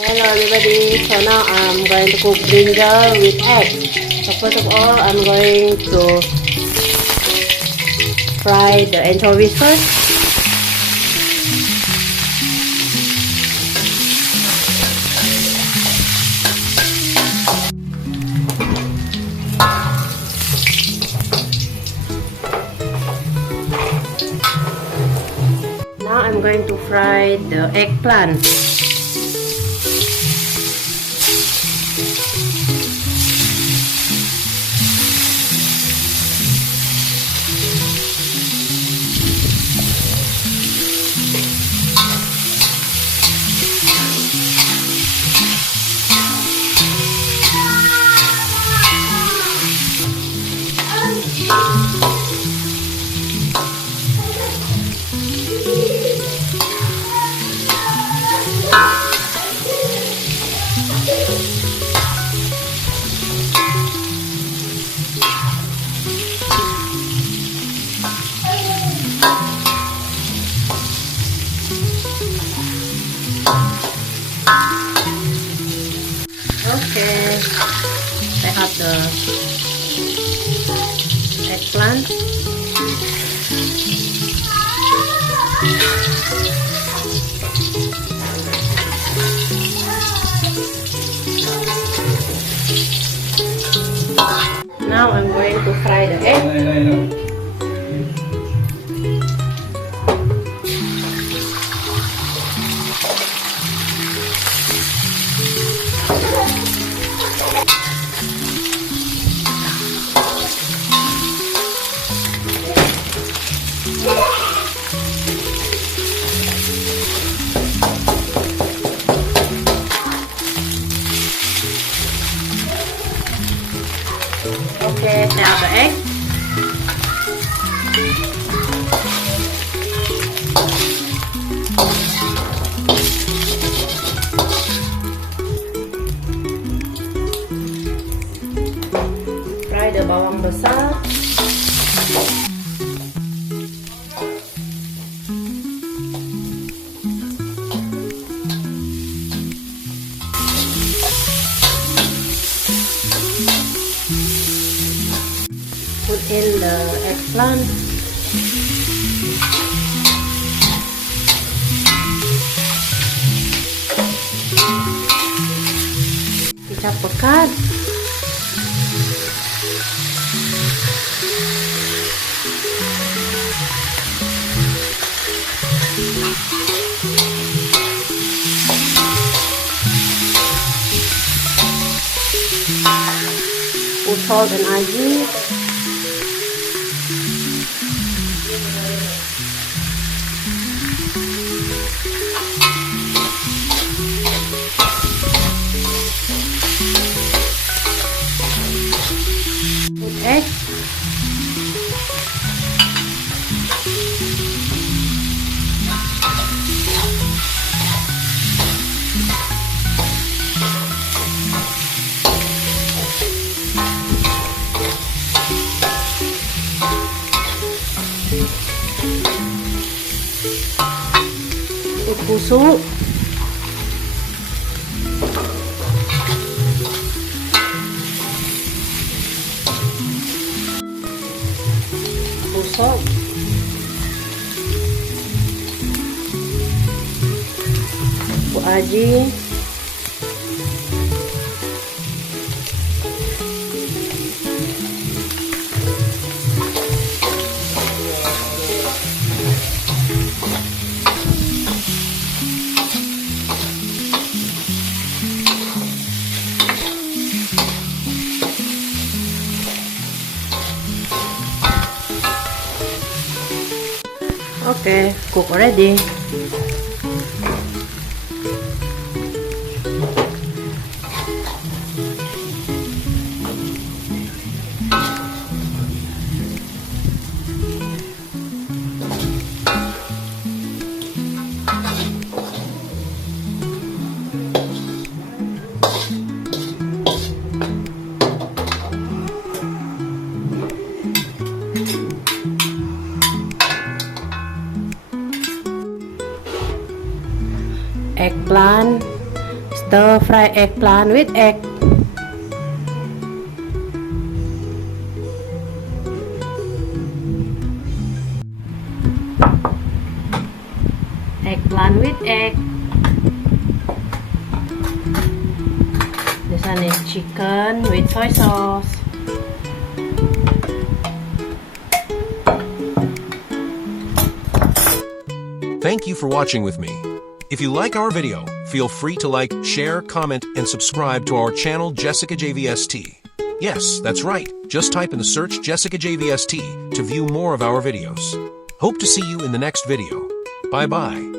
Hello everybody, so now I'm going to cook brinjal with egg. So first of all, I'm going to fry the anchovies first. Now I'm going to fry the eggplant. Okay, I have the eggplant. Now I'm going to fry the egg. Okay, now the egg. Fry the bawang besar. Put in the eggplant. Kecap pekat. Put salt and aji. Egg. Busuk. Busuk. Bu aji. Okay, cook already. eggplant is stir fry eggplant with egg. Eggplant with egg. This one is chicken with soy sauce. Thank you for watching with me. If you like our video, feel free to like, share, comment, and subscribe to our channel Jessicajvst. Yes, that's right. Just type in the search Jessicajvst to view more of our videos. Hope to see you in the next video. Bye-bye.